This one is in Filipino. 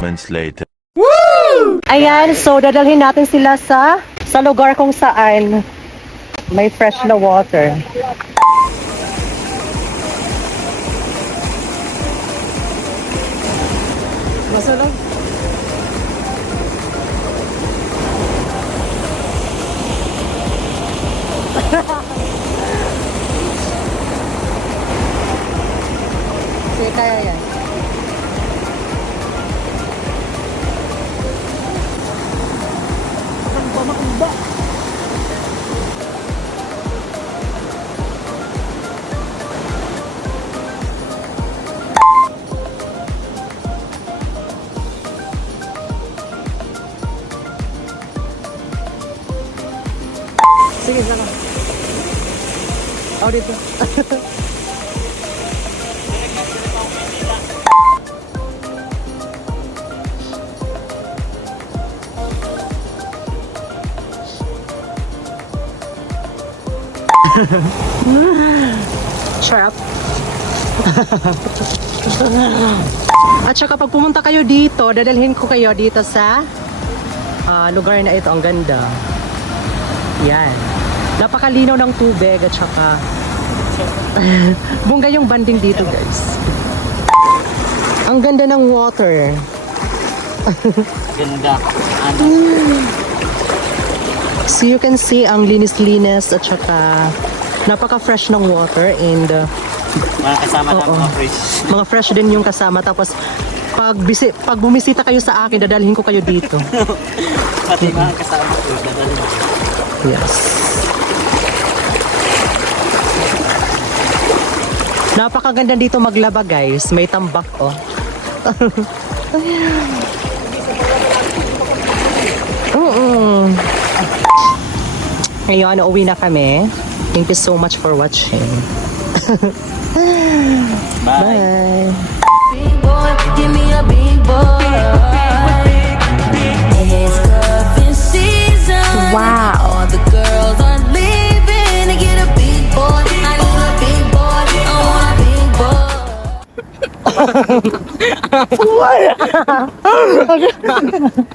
Moments later. Ayan, so dadalhin natin sila sa lugar kung saan may fresh na water. Basta lang. Sige, kaya yan. Sige, sana. Oh, dito. Sharp. At saka pag pumunta kayo dito, dadalhin ko kayo dito sa lugar na ito. Ang ganda. Yan. Napakalinaw ng tubig at saka bongga yung banding dito, guys. Ang ganda ng water. Ganda. So you can see ang linis-linis at saka napaka-fresh ng water and Mga kasama ng oo, mga fresh. mga fresh din yung kasama. Tapos pag bumisita kayo sa akin, dadalhin ko kayo dito. Pati mga kasama ko. Dadalhin. Yes. Napakaganda dito maglaba, guys. May tambak, oh. Ngayon, uwi na kami. Thank you so much for watching. Bye. Bye. Big boy, give me a big boy. It's cuffing season. Wow. All the girls are leaving to get a big boy. I need a big boy. I want a big boy.